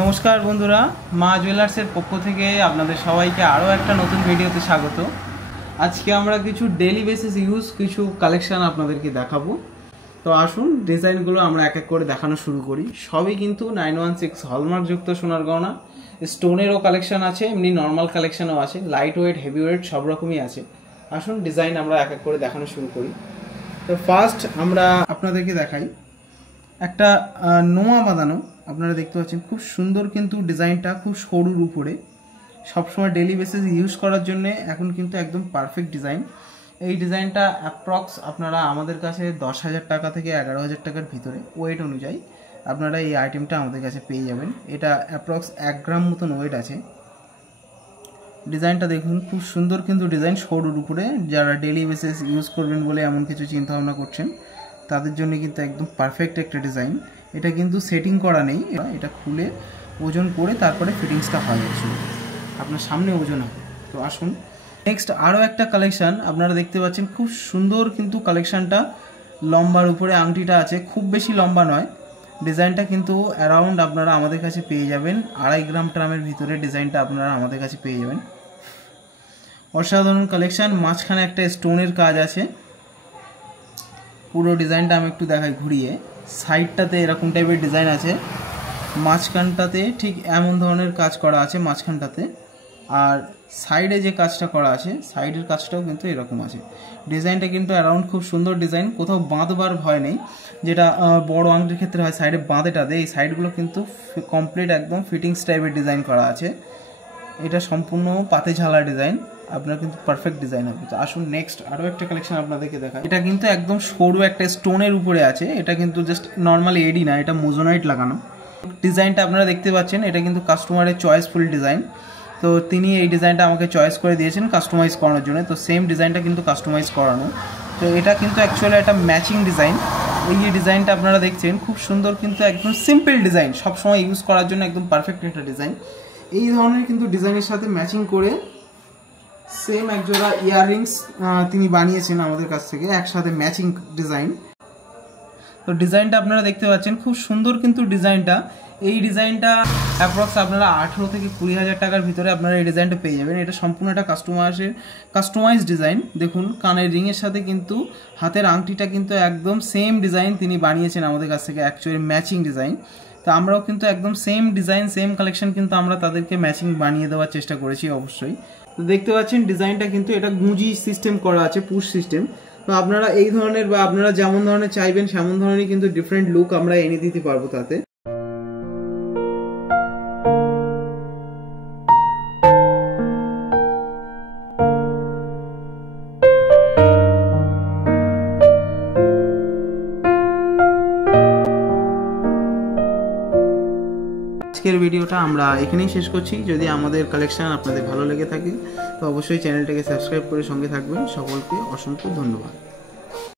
নমস্কার বন্ধুরা, মা জুয়েলার্সের পক্ষ থেকে আপনাদের সবাইকে আরও একটা নতুন ভিডিওতে স্বাগত। আজকে আমরা কিছু ডেইলি বেসিস ইউজ কিছু কালেকশান আপনাদেরকে দেখাবো। তো আসুন ডিজাইনগুলো আমরা এক এক করে দেখানো শুরু করি। সবই কিন্তু 916 হলমার্কযুক্ত সোনার গয়না। স্টোনেরও কালেকশান আছে, এমনি নর্মাল কালেকশানও আছে, লাইট ওয়েট হেভি ওয়েট সব রকমই আছে। আসুন ডিজাইন আমরা এক এক করে দেখানো শুরু করি। তো ফার্স্ট আমরা আপনাদেরকে দেখাই একটা নোয়া বাঁধানো। আপনারা দেখতে পাচ্ছেন খুব সুন্দর, কিন্তু ডিজাইনটা খুব সরুর উপরে, সবসময় ডেলি বেসিস ইউজ করার জন্য এখন কিন্তু একদম পারফেক্ট ডিজাইন। এই ডিজাইনটা অ্যাপ্রক্স আপনারা আমাদের কাছে 10,000 টাকা থেকে 11,000 টাকার ভিতরে ওয়েট অনুযায়ী আপনারা এই আইটেমটা আমাদের কাছে পেয়ে যাবেন। এটা অ্যাপ্রক্স 1 গ্রাম মতন ওয়েট আছে। ডিজাইনটা দেখুন, খুব সুন্দর কিন্তু ডিজাইন সরুর উপরে। যারা ডেলি বেসিস ইউজ করবেন বলে এমন কিছু চিন্তা ভাবনা করছেন তাদের জন্য কিন্তু একদম পারফেক্ট একটা ডিজাইন। এটা কিন্তু সেটিং করা নেই, এটা খুলে ওজন করে তারপরে ফিটিংসটা হয়। আপনার সামনে ওজন হবে। তো আসুন নেক্সট আরও একটা কালেকশান আপনারা দেখতে পাচ্ছেন, খুব সুন্দর কিন্তু কালেকশানটা। লম্বার উপরে আংটিটা আছে, খুব বেশি লম্বা নয়। ডিজাইনটা কিন্তু অ্যারাউন্ড আপনারা আমাদের কাছে পেয়ে যাবেন 2.5 গ্রাম ট্রামের ভিতরে। ডিজাইনটা আপনারা আমাদের কাছে পেয়ে যাবেন। অসাধারণ কালেকশান। মাঝখানে একটা স্টোনের কাজ আছে। পুরো ডিজাইনটা আমি একটু দেখাই ঘুরিয়ে। সাইডটাতে এরকম টাইপের ডিজাইন আছে, মাঝখানটাতে ঠিক এমন ধরনের কাজ করা আছে মাঝখানটাতে, আর সাইডে যে কাজটা করা আছে সাইডের কাজটাও কিন্তু এরকম আছে। ডিজাইনটা কিন্তু অ্যারাউন্ড খুব সুন্দর ডিজাইন, কোথাও বাঁধবার ভয় নেই। যেটা বড় আংটির ক্ষেত্রে হয় সাইডে বাঁধেটাতে, এই সাইডগুলো কিন্তু কমপ্লিট একদম ফিটিংস টাইপের ডিজাইন করা আছে। এটা সম্পূর্ণ পাতে ঝালা ডিজাইন, আপনার কিন্তু পারফেক্ট ডিজাইন হবে। তো আসুন নেক্সট আরও একটা কালেকশন আপনাদেরকে দেখাই। এটা কিন্তু একদম সরু একটা স্টোনের উপরে আছে। এটা কিন্তু জাস্ট নর্মাল এডি না, এটা মোজোনাইট লাগানো। ডিজাইনটা আপনারা দেখতে পাচ্ছেন, এটা কিন্তু কাস্টমারের চয়েসফুল ডিজাইন। তো তিনি এই ডিজাইনটা আমাকে চয়েস করে দিয়েছেন কাস্টমাইজ করানোর জন্য। তো সেম ডিজাইনটা কিন্তু কাস্টমাইজ করানো। তো এটা কিন্তু অ্যাকচুয়ালি একটা ম্যাচিং ডিজাইন। এই যে ডিজাইনটা আপনারা দেখছেন খুব সুন্দর, কিন্তু একদম সিম্পল ডিজাইন, সবসময় ইউজ করার জন্য একদম পারফেক্ট একটা ডিজাইন। এই ধরনের কিন্তু ডিজাইনের সাথে ম্যাচিং করে সেম একজোড়া ইয়াররিংস তিনি বানিয়েছেন আমাদের কাছ থেকে, একসাথে ম্যাচিং ডিজাইন। তো ডিজাইনটা আপনারা দেখতে পাচ্ছেন খুব সুন্দর কিন্তু ডিজাইনটা। এই ডিজাইনটা অ্যাপ্রক্স আপনারা 18 থেকে 20,000 টাকার ভিতরে আপনারা এই ডিজাইনটা পেয়ে যাবেন। এটা সম্পূর্ণ একটা কাস্টমাইজ ডিজাইন। দেখুন কানের রিংয়ের সাথে কিন্তু হাতের আংটিটা কিন্তু একদম সেম ডিজাইন তিনি বানিয়েছেন আমাদের কাছ থেকে, অ্যাকচুয়ালি ম্যাচিং ডিজাইন। তো আমরাও কিন্তু একদম সেম ডিজাইন সেম কালেকশন কিন্তু আমরা তাদেরকে ম্যাচিং বানিয়ে দেওয়ার চেষ্টা করেছি অবশ্যই। তো দেখতে পাচ্ছেন ডিজাইনটা কিন্তু এটা গুঁজি সিস্টেম করা আছে, পুশ সিস্টেম। তো আপনারা এই ধরনের বা আপনারা যেমন ধরনের চাইবেন সেমন ধরনের কিন্তু ডিফারেন্ট লুক আমরা এনে দিতে পারবো তাতে। আজকের ভিডিওটা আমরা এখানেই শেষ করছি। যদি আমাদের কালেকশন আপনাদের ভালো লেগে থাকে তো অবশ্যই চ্যানেলটাকে সাবস্ক্রাইব করে সঙ্গে থাকবেন। সকলকে অসংখ্য ধন্যবাদ।